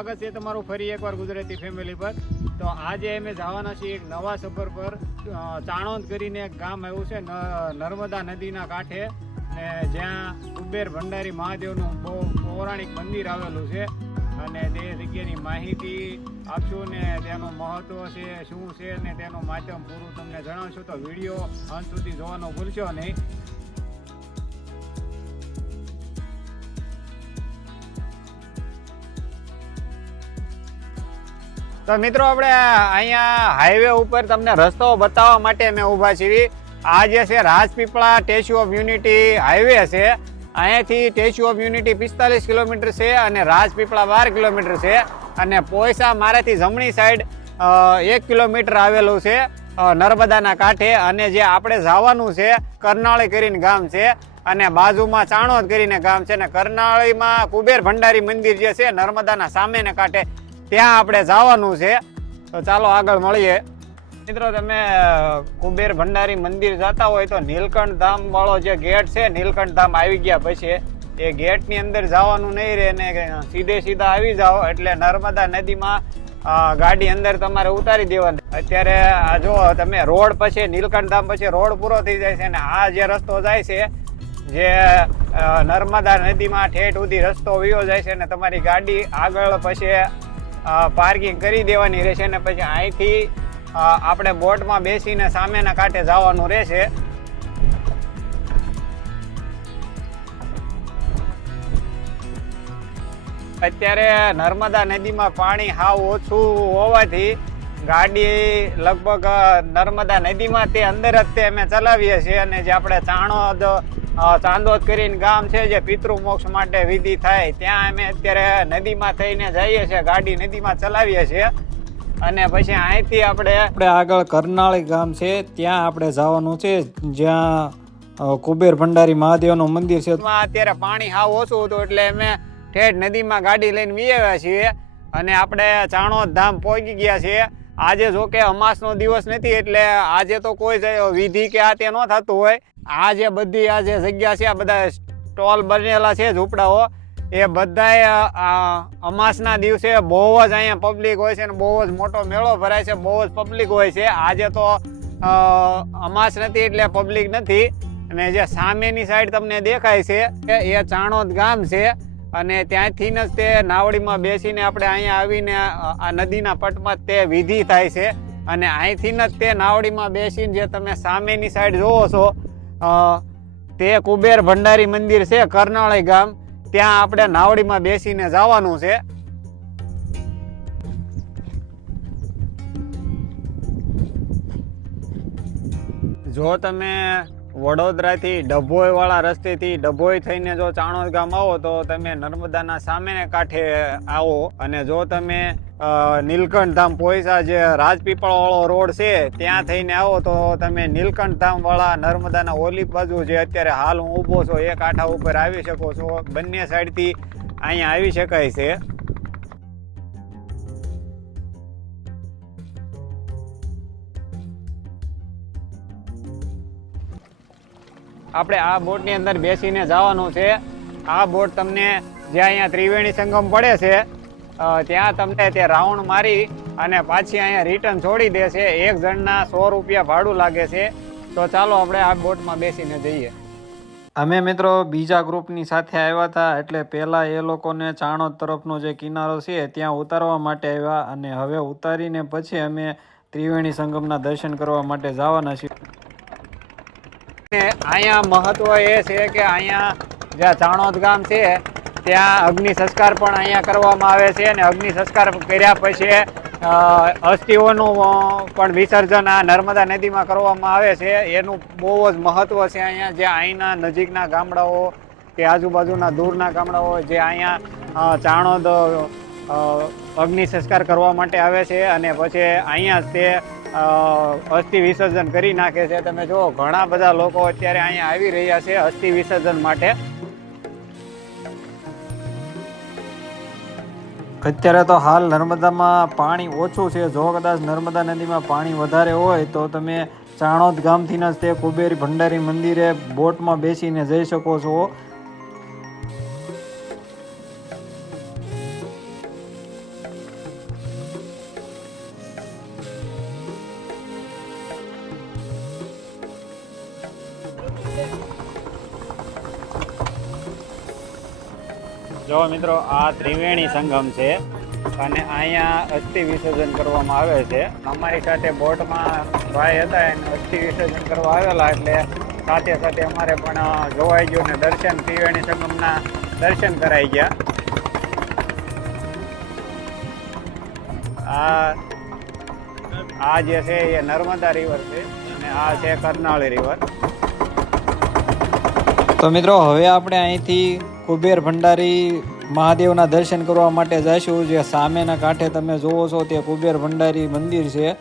સ્વાગત છે તમારું ફરી એકવાર ગુજરાતી ફેમિલી પર. તો આજે અમે જવાના છીએ એક નવા સફર પર. ચાણોદ કરીને એક ગામ આવ્યું છે નર્મદા નદીના કાંઠે. ને જ્યાં કુબેર ભંડારી મહાદેવનું બહુ પૌરાણિક મંદિર આવેલું છે. અને તે જગ્યાની માહિતી આપશું ને તેનું મહત્વ છે, શું છે ને તેનું માધ્યમ પૂરું તમને જણાવશું તો વીડિયો અંત સુધી જોવાનો ભૂલશો નહીં. તો મિત્રો આપણે અહીંયા હાઈવે ઉપર તમને રસ્તો બતાવવા માટે અમે ઊભા છીએ. આ જે છે Rajpipla Statue of Unity highway છે. અહીંયાથી સ્ટેચ્યુ ઓફ યુનિટી પિસ્તાલીસ કિલોમીટર છે અને રાજપીપળા બાર કિલોમીટર છે. અને પોયસા મારાથી જમણી સાઈડ એક કિલોમીટર આવેલું છે નર્મદાના કાંઠે. અને જે આપણે જવાનું છે કરનાળી કરીને ગામ છે. અને બાજુમાં ચાણોદ કરીને ગામ છે. અને કરનાળીમાં કુબેર ભંડારી મંદિર જે છે, નર્મદાના સામેને કાંઠે ત્યાં આપણે જવાનું છે. તો ચાલો આગળ મળીએ. મિત્રો, તમે કુબેર ભંડારી મંદિર જતા હોય તો નીલકંઠ ધામ વાળો જે ગેટ છે, નીલકંઠ ધામ આવી ગયા પછી એ ગેટની અંદર જવાનું નહીં રહે ને સીધે સીધા આવી જાઓ એટલે નર્મદા નદીમાં ગાડી અંદર તમારે ઉતારી દેવાની. અત્યારે, આ જો તમે રોડ પછી, નીલકંઠ ધામ પછી રોડ પૂરો થઈ જાય છે ને આ જે રસ્તો જાય છે, જે નર્મદા નદીમાં ઠેઠ સુધી રસ્તો વયો જાય છે ને તમારી ગાડી આગળ પછી પાર્કિંગ કરી દેવાની રહેશે અને પછી અહીંથી આપણે બોટમાં બેસીને સામેના કાંઠે જવાનું રહેશે. અત્યારે નર્મદા નદીમાં પાણી હાવ ઓછું હોવાથી ગાડી લગભગ નર્મદા નદીમાં તે અંદર જ તે અમે ચલાવીએ છીએ અને જે આપણે ચાણોદ ચાંદોદ કરીને ગામ છે જે પિતૃ મોક્ષ માટે વિધિ થાય ત્યાં અમે અત્યારે નદીમાં થઈને જઈએ છીએ ગાડી નદીમાં ચલાવીએ છીએ. અને પછી અહીંથી આપણે આપણે આગળ કરનાળી ગામ છે ત્યાં આપણે જવાનું છે જ્યાં કુબેર ભંડારી મહાદેવનું મંદિર છે. અત્યારે પાણી હાવ ઓછું હતું એટલે અમે ઠેઠ નદીમાં ગાડી લઈને વિયાવ્યા છીએ. અને આપણે ચાણોદ ધામ પહોંચી ગયા છીએ. આજે જો કે અમાસનો દિવસ નથી એટલે આજે તો કોઈ વિધિ કે આ તે ન થતું હોય. આ જે બધી આ જે જગ્યા છે, આ બધા સ્ટોલ બનેલા છે ઝૂંપડાઓ. એ બધાએ અમાસના દિવસે બહુ જ અહીંયા પબ્લિક હોય છે અને બહુ જ મોટો મેળો ભરાય છે, બહુ જ પબ્લિક હોય છે. આજે તો અમાસ નથી એટલે પબ્લિક નથી. અને જે સામેની સાઈડ તમને દેખાય છે, એ ચાણોદ ગામ છે. અને ત્યાંથી જ તે નાવડીમાં બેસીને આપણે અહીંયા આવીને આ નદીના પટમાં તે વિધિ થાય છે. અને અહીંથી જ તે નાવડીમાં બેસીને જે તમે સામેની સાઈડ જોવો છો તે કુબેર ભંડારી મંદિર છે કરનાળી ગામ. ત્યાં આપણે નાવડીમાં બેસીને જવાનું છે. જો તમે વડોદરાથી ડભોઈવાળા રસ્તેથી ડભોઈ થઈને જો ચાણોદ ગામ આવો, તો તમે નર્મદાના સામેને કાંઠે આવો. અને જો તમે નીલકંઠ ધામ પોઈસા જે રાજપીપળવાળો રોડ છે, ત્યાં થઈને આવો, તો તમે નીલકંઠ ધામવાળા નર્મદાના ઓલી બાજુ જે અત્યારે હાલ હું ઊભો છું એ કાંઠા ઉપર આવી શકો છો. બંને સાઈડથી અહીંયા આવી શકાય છે. આપણે આ બોટની અંદર બેસીને જવાનું છે. આ બોટ તમને જે અહીંયા ત્રિવેણી સંગમ પડે છે ત્યાં તમને તે રાઉન્ડ મારી અને પાછી અહીંયા રિટર્ન છોડી દે છે. એક જણના સો રૂપિયા ભાડું લાગે છે. તો ચાલો આપણે આ બોટમાં બેસીને જઈએ. અમે મિત્રો બીજા ગ્રુપની સાથે આવ્યા હતા એટલે પહેલાં એ લોકોને ચાણોદ તરફનો જે કિનારો છે ત્યાં ઉતારવા માટે આવ્યા અને હવે ઉતારીને પછી અમે ત્રિવેણી સંગમના દર્શન કરવા માટે જવાના છીએ. અહીંયા મહત્વ એ છે કે અહીંયા જ્યાં ચાણોદ ગામ છે, ત્યાં અગ્નિ સંસ્કાર પણ અહીંયા કરવામાં આવે છે અને અગ્નિ સંસ્કાર કર્યા પછી અસ્થિઓનું પણ વિસર્જન આ નર્મદા નદીમાં કરવામાં આવે છે. એનું બહુ જ મહત્વ છે અહીંયા. જે અહીંના નજીકના ગામડાઓ, કે આજુબાજુના દૂરના ગામડાઓ, જે અહીંયા ચાણોદ અગ્નિ સંસ્કાર કરવા માટે આવે છે અને પછી અહીંયા તે અસ્થિ વિસર્જન કરી નાખે છે. તમે જુઓ, ઘણા બધા લોકો અત્યારે અહીંયા આવી રહ્યા છે અસ્થિ વિસર્જન માટે. અત્યારે તો હાલ નર્મદામાં પાણી ઓછું છે. જો કદાચ નર્મદા નદીમાં પાણી વધારે હોય, તો તમે ચાણોદ ગામથી જ તે કુબેર ભંડારી મંદિરે બોટમાં બેસીને જઈ શકો છો. જો મિત્રો, આ ત્રિવેણી સંગમ છે અને અહીંયા અસ્થિ વિસર્જન કરવામાં આવે છે. અમારી સાથે બોટમાં ભાઈ હતા એને અસ્થિ વિસર્જન કરવા આવેલા, એટલે સાથે સાથે અમારે પણ જોવાઈ ગયું ને દર્શન, ત્રિવેણી સંગમના દર્શન કરાઈ ગયા. આ આ જે છે એ નર્મદા રિવર છે અને આ છે કરનાળી રિવર તો મિત્રો, હવે આપણે અહીંથી કુબેર ભંડારી મહાદેવના દર્શન કરવા માટે જઈશું જે સામેના કાંઠે તમે જોવો છો તે કુબેર ભંડારી મંદિર છે.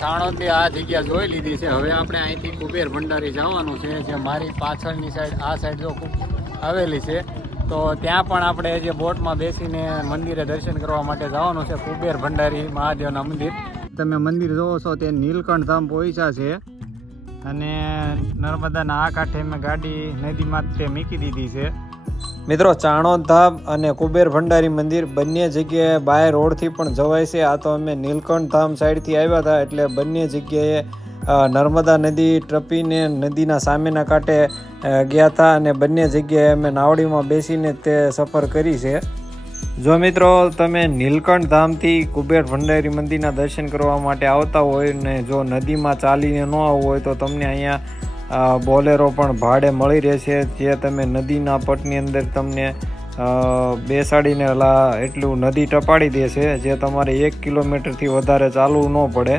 ચાણોદની આ જગ્યા જોઈ લીધી છે. હવે આપણે અહીંથી કુબેર ભંડારી જવાનું છે. જે મારી પાછળની સાઈડ આ સાઈડ જો આવેલી છે. તો ત્યાં પણ આપણે જે બોટમાં બેસીને મંદિરે દર્શન કરવા માટે જવાનું છે. કુબેર ભંડારી મહાદેવના મંદિર. તમે મંદિર જોવો છો તે નીલકંઠ ધામ પોઈચા છે. અને નર્મદાના આ કાંઠે મેં ગાડી નદીમાં તે મૂકી દીધી છે. મિત્રો ચાણોદ ધામ અને કુબેર ભંડારી મંદિર બંને જગ્યાએ બાય રોડથી પણ જવાય છે. આ તો અમે નીલકંઠ ધામ સાઈડથી આવ્યા હતા એટલે બંને જગ્યાએ નર્મદા નદી ટપીને નદીના સામેના કાંઠે ગયા હતા અને બંને જગ્યાએ અમે નાવડીમાં બેસીને તે સફર કરી છે. જો મિત્રો, તમે નીલકંઠ ધામથી કુબેર ભંડારી મંદિરના દર્શન કરવા માટે આવતા હોય ને જો નદીમાં ચાલીને ન આવવું હોય તો તમને અહીંયા બોલેરો પણ ભાડે મળી રહેશે, જે તમે નદીના પટની અંદર તમને બેસાડીને એટલું નદી ટપાડી દેશે, જે તમારે એક કિલોમીટરથી વધારે ચાલવું ન પડે.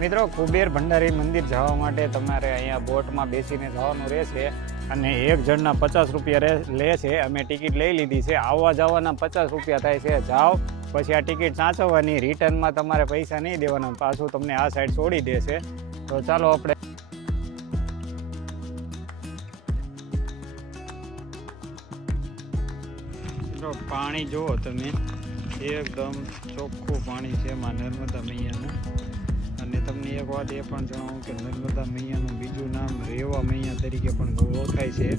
મિત્રો, કુબેર ભંડારી મંદિર જવા માટે તમારે અહીંયા બોટમાં બેસીને જવાનું રહેશે અને એક જણના પચાસ રૂપિયા લે છે. અમે ટિકિટ લઈ લીધી છે. આવવા જવાના પચાસ રૂપિયા થાય છે. જાઓ. પછી આ ટિકિટ સાચવવાની, રિટર્નમાં તમારે પૈસા નહીં દેવાના. પાછું તમને આ સાઈડ છોડી દેશે. તો ચાલો આપણે પાણી જુઓ તમે. એકદમ ચોખ્ખું પાણી છે માં નર્મદા મૈયાનું. અને તમને એક વાત એ પણ જણાવું કે નર્મદા મૈયાનું બીજું નામ રેવા મૈયા તરીકે પણ ઓળખાય છે.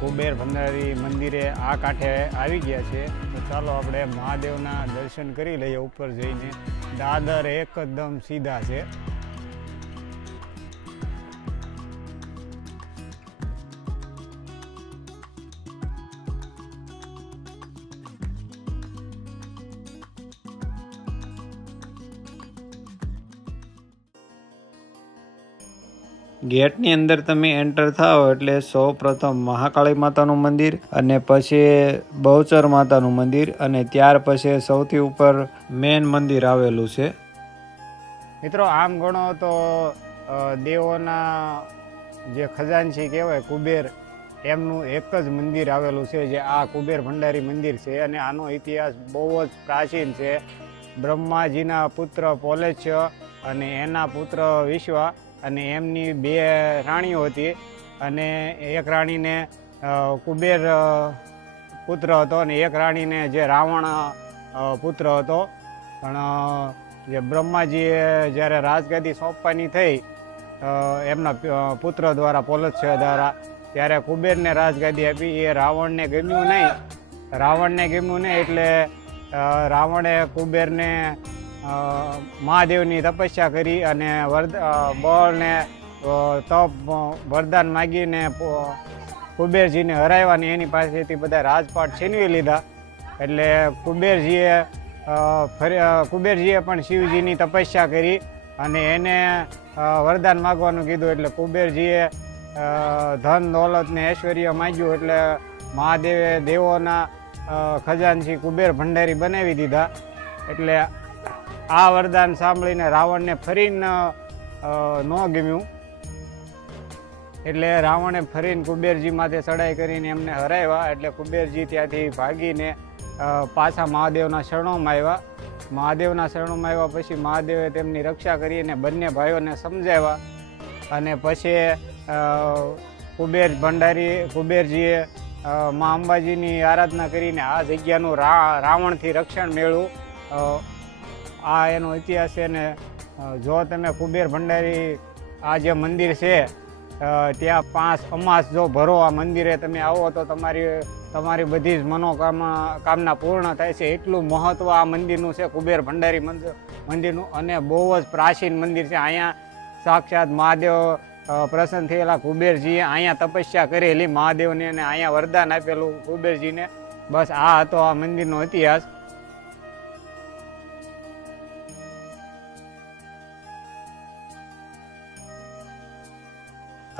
કુબેર ભંડારી મંદિરે આ કાંઠે આવી ગયા છે. તો ચાલો આપણે મહાદેવના દર્શન કરી લઈએ ઉપર જઈને. દાદર એકદમ સીધા છે. ગેટની અંદર તમે એન્ટર થાઓ એટલે સૌ પ્રથમ મહાકાળી માતાનું મંદિર અને પછી બહુચર માતાનું મંદિર અને ત્યાર પછી સૌથી ઉપર મેન મંદિર આવેલું છે. મિત્રો, આમ ગણો તો દેવોના જે ખજાનશી કહેવાય કુબેર, એમનું એક જ મંદિર આવેલું છે જે આ કુબેર ભંડારી મંદિર છે અને આનો ઇતિહાસ બહુ જ પ્રાચીન છે. બ્રહ્માજીના પુત્ર પોલેચ્ય અને એના પુત્ર વિશ્વા અને એમની બે રાણીઓ હતી અને એક રાણીને કુબેર પુત્ર હતો અને એક રાણીને જે રાવણ પુત્ર હતો. પણ જે બ્રહ્માજીએ જ્યારે રાજગાદી સોંપવાની થઈ એમના પુત્ર દ્વારા પોલસ્ય દ્વારા ત્યારે કુબેરને રાજગાદી આપી. એ રાવણને ગમ્યું નહીં. રાવણને ગમ્યું નહીં એટલે રાવણે કુબેરને મહાદેવની તપસ્યા કરી અને વરદ બળને તપ વરદાન માગીને કુબેરજીને હરાવ્યા એની પાસેથી બધા રાજપાટ છીનવી લીધા. એટલે કુબેરજીએ કુબેરજીએ પણ શિવજીની તપસ્યા કરી અને એને વરદાન માગવાનું કીધું. એટલે કુબેરજીએ ધન, દોલત ને ઐશ્વર્ય માગ્યું. એટલે મહાદેવે દેવોના ખજાનસી કુબેર ભંડારી બનાવી દીધા. એટલે આ વરદાન સાંભળીને રાવણને ફરીને ન ગમ્યું. એટલે રાવણે ફરીને કુબેરજી માથે ચડાઈ કરીને એમને હરાવ્યા. એટલે કુબેરજી ત્યાંથી ભાગીને પાછા મહાદેવના શરણોમાં આવ્યા. મહાદેવના શરણોમાં આવ્યા પછી મહાદેવે તેમની રક્ષા કરી અને બંને ભાઈઓને સમજાવ્યા. અને પછી કુબેર ભંડારી, કુબેરજીએ મા અંબાજીની આરાધના કરીને આ જગ્યાનું રા, રાવણથી રક્ષણ મેળવું આ એનો ઇતિહાસ છે ને જો તમે કુબેર ભંડારી, આ જે મંદિર છે ત્યાં પાંચ અમાસ જો ભરો આ મંદિરે તમે આવો તો તમારી તમારી બધી જ મનોકામના, કામના પૂર્ણ થાય છે. એટલું મહત્ત્વ આ મંદિરનું છે, કુબેર ભંડારી મંદિર મંદિરનું. અને બહુ જ પ્રાચીન મંદિર છે. અહીંયા સાક્ષાત મહાદેવ પ્રસન્ન થયેલા કુબેરજીએ અહીંયા તપસ્યા કરેલી મહાદેવને અને અહીંયા વરદાન આપેલું કુબેરજીને. બસ આ હતો આ મંદિરનો ઇતિહાસ.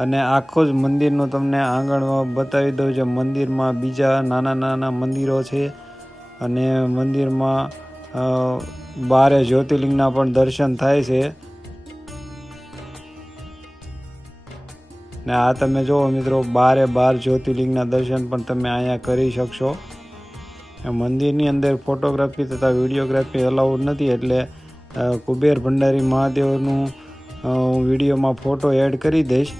અને આખું જ મંદિરનું તમને આંગણમાં બતાવી દઉં છે. મંદિરમાં બીજા નાના નાના મંદિરો છે અને મંદિરમાં બારે જ્યોતિર્લિંગના પણ દર્શન થાય છે. ને આ તમે જુઓ મિત્રો, બારે બાર જ્યોતિર્લિંગના દર્શન પણ તમે અહીંયા કરી શકશો. મંદિરની અંદર ફોટોગ્રાફી તથા વિડીયોગ્રાફી અલાઉડ નથી એટલે કુબેર ભંડારી મહાદેવનું વિડીયોમાં ફોટો એડ કરી દઈશ.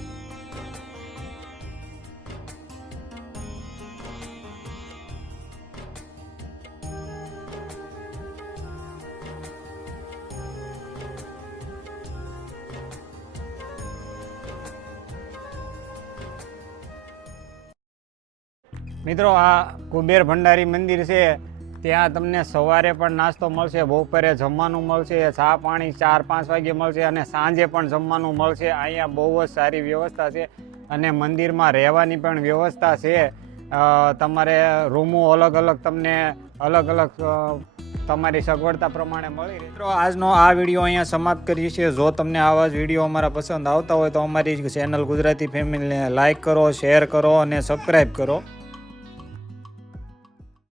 મિત્રો, આ કુબેર ભંડારી મંદિર છે. ત્યાં તમને સવારે પણ નાસ્તો મળશે, બપોરે જમવાનું મળશે, ચા પાણી ચાર પાંચ વાગે મળશે અને સાંજે પણ જમવાનું મળશે. અહીંયા બહુ જ સારી વ્યવસ્થા છે અને મંદિરમાં રહેવાની પણ વ્યવસ્થા છે. તમારે રૂમો અલગ અલગ તમને અલગ અલગ તમારી સગવડતા પ્રમાણે મળી મિત્રો, આજનો આ વીડિયો અહીંયા સમાપ્ત કરીએ છીએ. જો તમને આવા જ વીડિયો અમારા પસંદ આવતા હોય તો અમારી ચેનલ ગુજરાતી ફેમિલીને લાઇક કરો, શેર કરો અને સબસ્ક્રાઈબ કરો.